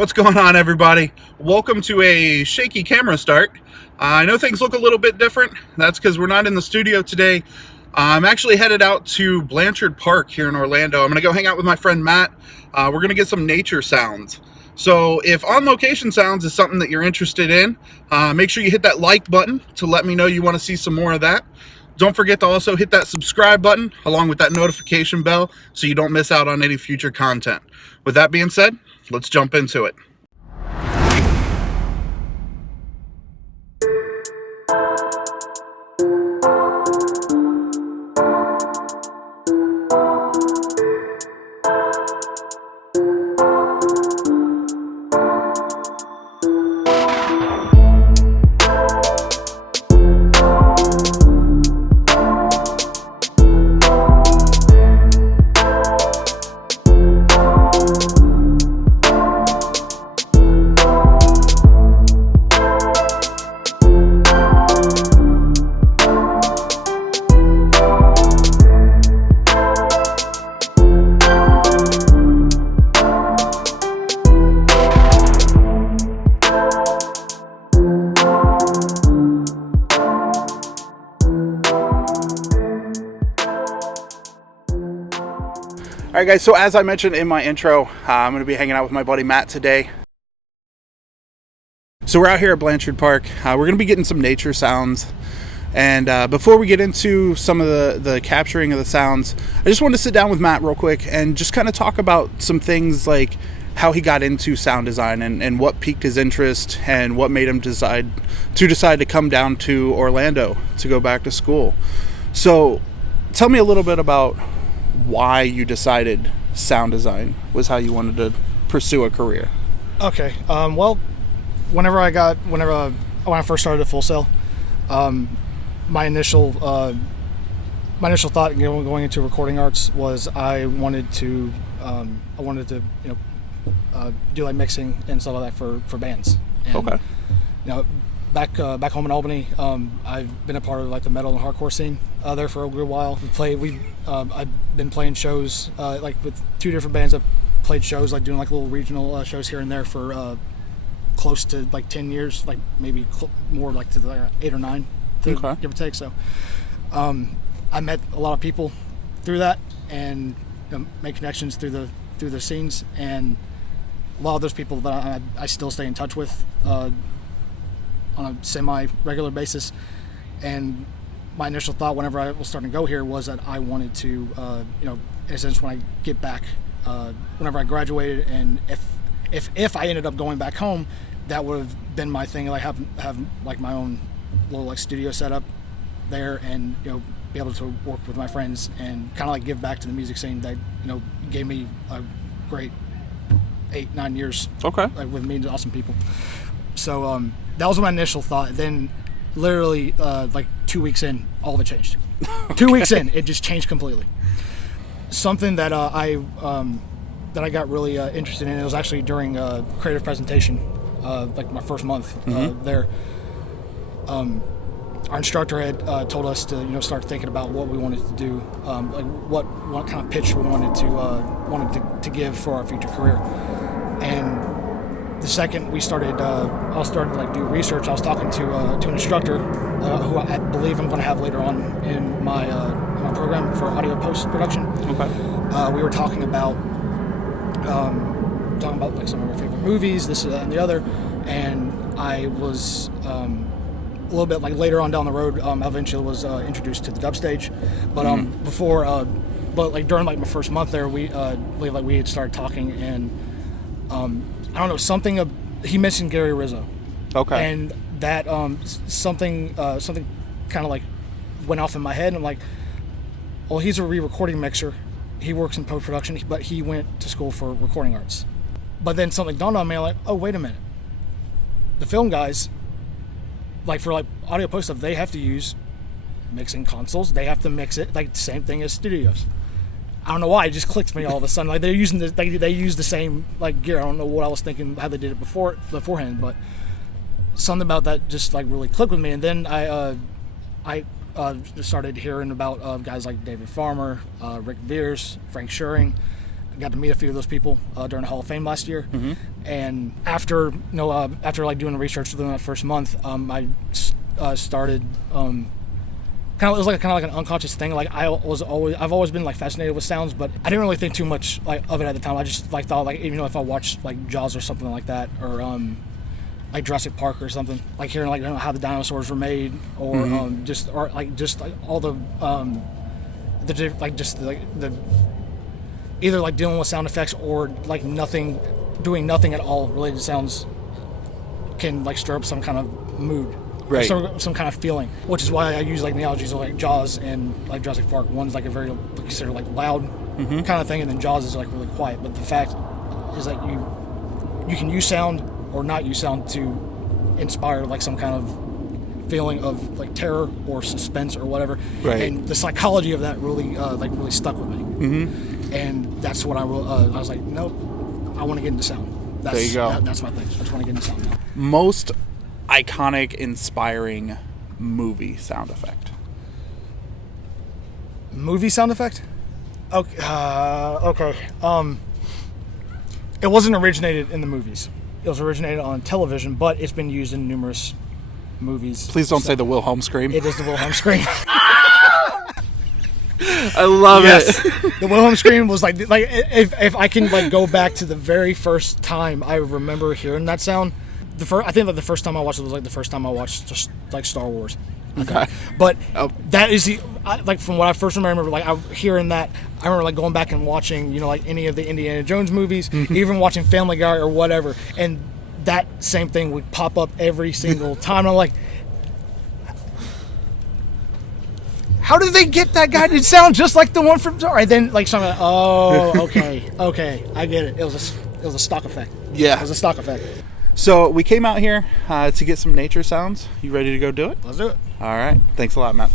What's going on, everybody? Welcome to a shaky camera start. I know things look a little bit different. That's because we're not in the studio today. I'm actually headed out to Blanchard Park here in Orlando. I'm going to go hang out with my friend Matt. We're going to get some nature sounds. So if on-location sounds is something that you're interested in, make sure you hit that like button to let me know you want to see some more of that. Don't forget to also hit that subscribe button along with that notification bell so you don't miss out on any future content. With that being said, let's jump into it. All right, guys, so as I mentioned in my intro, I'm going to be hanging out with my buddy Matt today. So we're out here at Blanchard Park. We're going to be getting some nature sounds. And before we get into some of the capturing of the sounds, I just wanted to sit down with Matt real quick and just kind of talk about some things like how he got into sound design and what piqued his interest and what made him decide to come down to Orlando to go back to school. So tell me a little bit about why you decided sound design was how you wanted to pursue a career. Okay. Well, when I first started at Full Sail, my initial thought going into recording arts was I wanted to do like mixing and stuff like that for bands. And, Okay. Back home in Albany, I've been a part of like the metal and hardcore scene there for a good while. I've been playing shows like with two different bands. I've played shows like doing like little regional shows here and there for close to like 10 years, like maybe more like to the 8 or 9, give or take. So I met a lot of people through that and made connections through the scenes, and a lot of those people that I still stay in touch with on a semi-regular basis. And my initial thought whenever I was starting to go here was that I wanted to, in a sense, when I get back, whenever I graduated, and if I ended up going back home, that would have been my thing. Like have like my own little like studio set up there, and be able to work with my friends and kind of like give back to the music scene that gave me a great 8-9 years. Okay. Like with me and awesome people. So that was my initial thought. Then literally like 2 weeks in, all of it changed. Okay. 2 weeks in, it just changed completely. Something that I got really interested in, it was actually during a creative presentation, like my first month there. Our instructor had told us to start thinking about what we wanted to do, like what kind of pitch we wanted to give for our future career. And the second we started, I started to like do research. I was talking to an instructor who I believe I'm going to have later on in my program for audio post production. Okay. We were talking about like some of our favorite movies, this and the other, and I was a little bit like later on down the road. Eventually was introduced to the dub stage, but before, but like during like my first month there, we had started talking, and I don't know, something he mentioned Gary Rizzo. Okay. And that something kind of like went off in my head, and I'm like, well, he's a re-recording mixer. He works in post-production, but he went to school for recording arts. But then something dawned on me, I'm like, oh, wait a minute. The film guys, like for like audio post stuff, they have to use mixing consoles. They have to mix it like the same thing as studios. I don't know why, it just clicked to me all of a sudden. Like they're using they use the same like gear. I don't know what I was thinking, how they did it beforehand, but something about that just like really clicked with me. And then I started hearing about guys like David Farmer, Rick Veers, Frank Schuring, got to meet a few of those people during the Hall of Fame last year. And after after like doing the research within that first month, I started it was like kind of like an unconscious thing. Like I've always been like fascinated with sounds, but I didn't really think too much like of it at the time. I just like thought like, even if I watched like Jaws or something like that, or like Jurassic Park or something, like hearing like how the dinosaurs were made, or just all the either like dealing with sound effects or like doing nothing at all related to sounds can like stir up some kind of mood. Right. Some kind of feeling, which is why I use like analogies of like Jaws and like Jurassic Park. One's like a very considered like loud kind of thing, and then Jaws is like really quiet. But the fact is that you can use sound or not use sound to inspire like some kind of feeling of like terror or suspense or whatever. Right. And the psychology of that really really stuck with me. And that's what I was like, nope, I want to get into sound. There you go. That's my thing. I just want to get into sound now. Most iconic, inspiring movie sound effect. Movie sound effect? Okay. Okay. It wasn't originated in the movies. It was originated on television, but it's been used in numerous movies. Please don't say the Wilhelm scream. It is the Wilhelm scream. I love it. The Wilhelm scream was like if I can like go back to the very first time I remember hearing that sound. I think that the first time I watched it was like the first time I watched just like Star Wars. Okay. But that is like from what I first remember, like hearing that, I remember like going back and watching, like any of the Indiana Jones movies, even watching Family Guy or whatever, and that same thing would pop up every single time. I'm like, how did they get that guy to sound just like the one from Star Wars? And then like something, okay, I get it. It was a stock effect. Yeah. It was a stock effect. So we came out here to get some nature sounds. You ready to go do it? Let's do it. All right. Thanks a lot, Matt.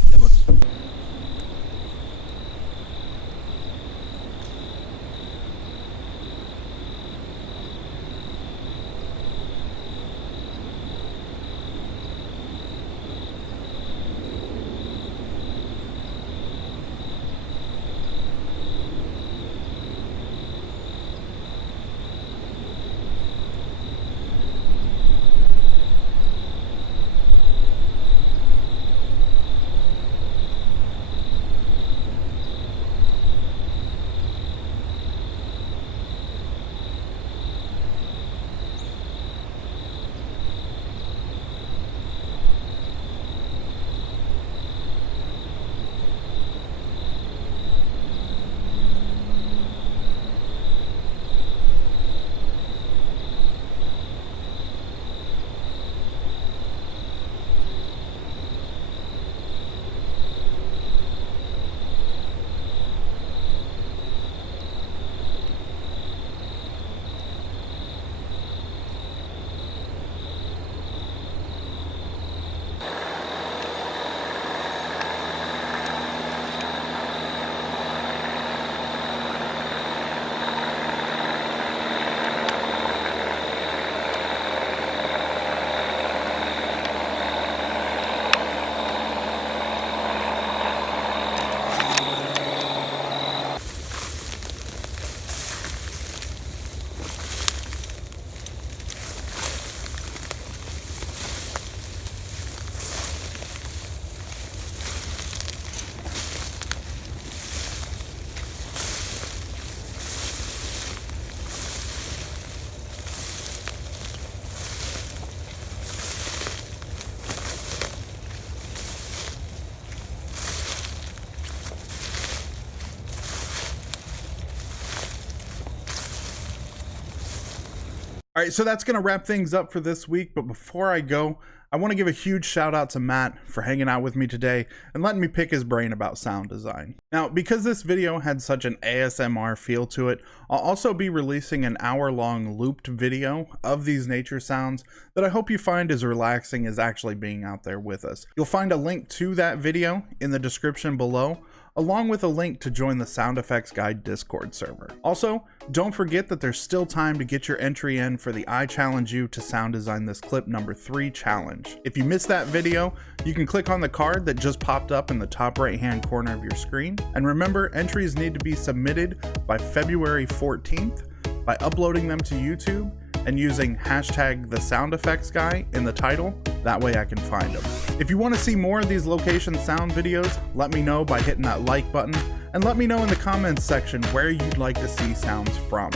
All right, so that's going to wrap things up for this week. But before I go, I want to give a huge shout out to Matt for hanging out with me today and letting me pick his brain about sound design. Now, because this video had such an ASMR feel to it, I'll also be releasing an hour-long looped video of these nature sounds that I hope you find as relaxing as actually being out there with us. You'll find a link to that video in the description below, along with a link to join the Sound Effects Guide Discord server. Also, don't forget that there's still time to get your entry in for the I Challenge You to Sound Design This Clip #3 challenge. If you missed that video, you can click on the card that just popped up in the top right hand corner of your screen. And remember, entries need to be submitted by February 14th by uploading them to YouTube and using hashtag the sound effects guy in the title. That way I can find them. If you want to see more of these location sound videos, let me know by hitting that like button, and let me know in the comments section where you'd like to see sounds from.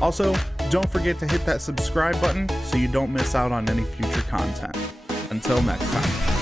Also, don't forget to hit that subscribe button so you don't miss out on any future content. Until next time.